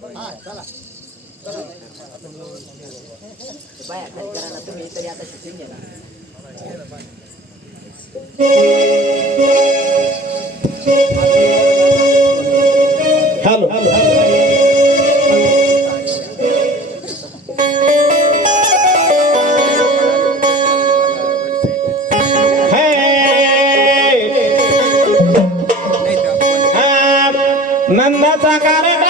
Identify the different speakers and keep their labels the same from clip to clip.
Speaker 1: हा चला. बाया करा ना तुम्ही तरी
Speaker 2: नंदाचा कारण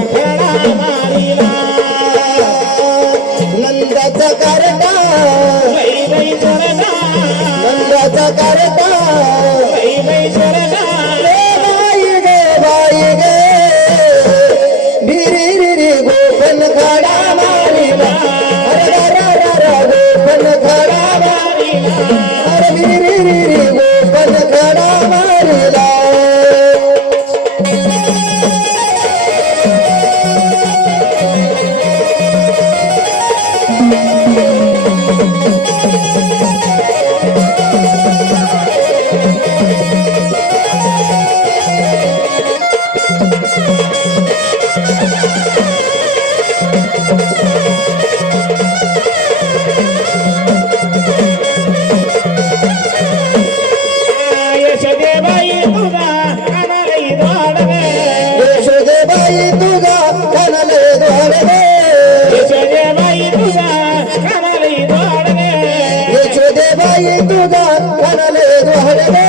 Speaker 3: ತಾಯಿ
Speaker 2: ತುದ ಕನಲೆ ತೊಹಳಗೆ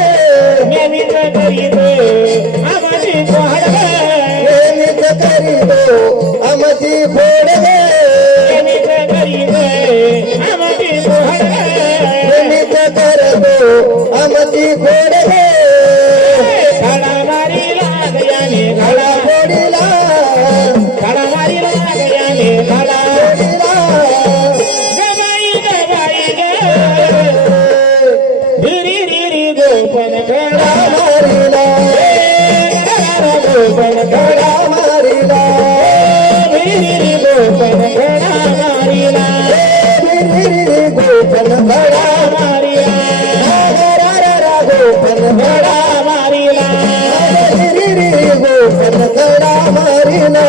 Speaker 3: ಏನಿತ ಕರಿದೆ
Speaker 2: ಅಮದಿ ತೊಹಳಗೆ ಏನಿತ
Speaker 3: ಕರಿದು খেলা মারি না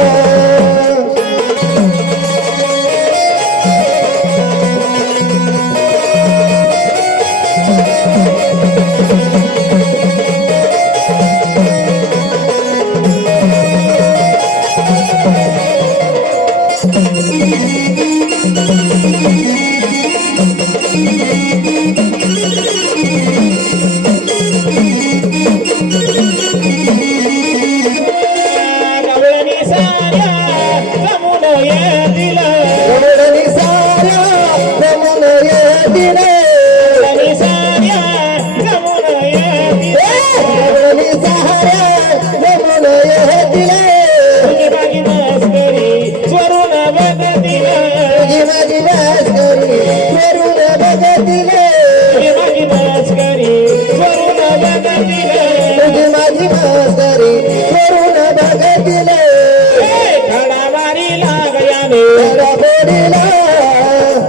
Speaker 3: Thank you.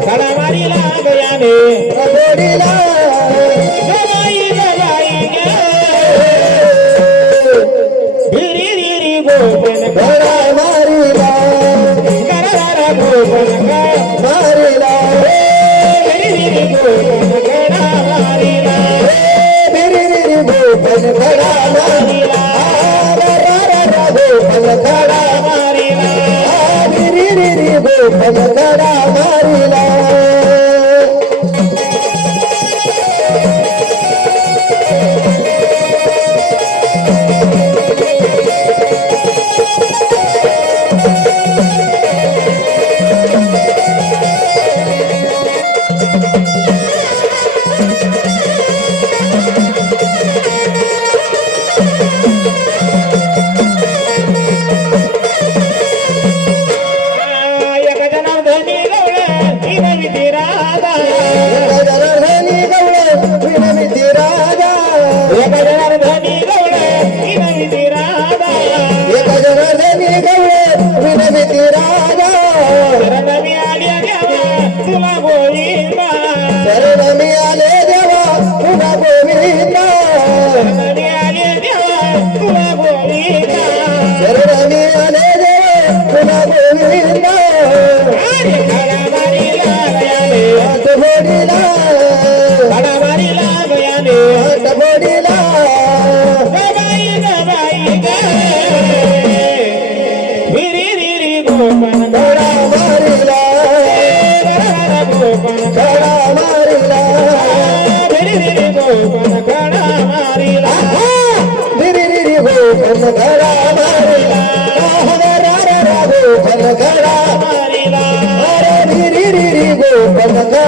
Speaker 3: कबोडीला कबोडीला फलकरा मारिला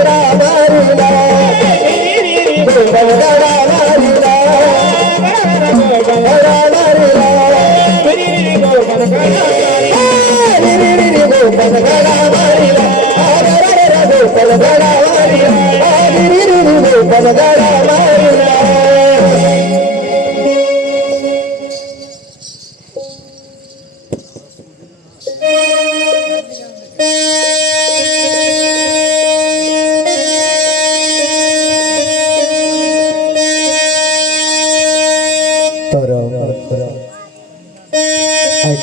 Speaker 4: Bora.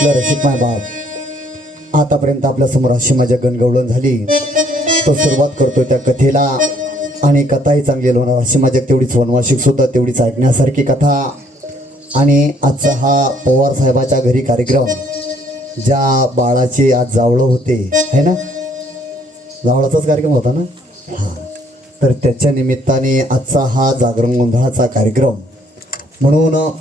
Speaker 4: ऐकलं रसिक माय बाप. आतापर्यंत आपल्यासमोर अशी माझ्या गणगवळण झाली. तो सुरुवात करतोय त्या कथेला आणि कथाही चांगली होणार. अशी माझ्या तेवढीच वनवाशिक सुद्धा तेवढीच ऐकण्यासारखी कथा. आणि आजचा हा पवार साहेबाच्या घरी कार्यक्रम ज्या बाळाचे आज जावळं होते है ना? जावळाचाच कार्यक्रम होता ना? हां. तर त्याच्या निमित्ताने आजचा हा जागरण गोंधळाचा कार्यक्रम. म्हणून